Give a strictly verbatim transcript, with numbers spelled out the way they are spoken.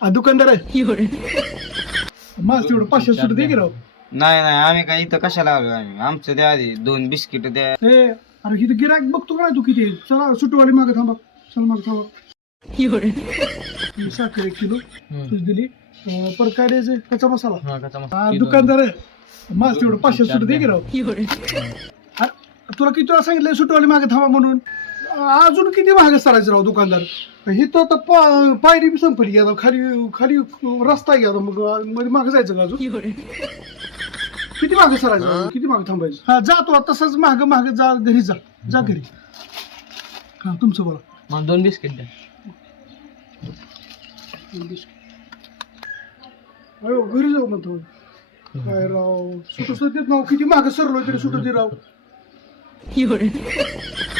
आ, दुकानदार आहे माझं तेवढं पाचशे सुट दे की राव. नाही नाही आम्ही काय इथं कशाला आलो आम्ही आमचं द्या आधी दोन बिस्किट द्या. ए अरे इथं गिराक बघतो का नाही तू किती आहे? चला सुटवाली मागे थांबा. चल मागे थांबा. ही साखर एक किलो तूच दिली. अं, परत काय द्यायचं कच्चा मसाला. हा, दुकानदार आहे माझं तेवढं पाचशे सुट दे की राव. आ, तुला किती वेळा सांगितलं सुटवाली मागे थांबा म्हणून. अजून किती मागे सरायचं राव दुकानदार. ही तर आता पा- पायरी बी संपली गेला खाली खाली रस्ता गेला मग मध्ये मागे जायचं का अजून किती मागे सरायचं किती मागे थांबायचं. हा जा तू आता तसंच मागे मागे जा घरी जा जा घरी. हा तुमचं बोला. मला दोन बिस्किट द्या. अयो घरी जाऊ म्हणतो काय राव सुट सुट देत नाव किती मागे सरलो तरी सुट दे राव.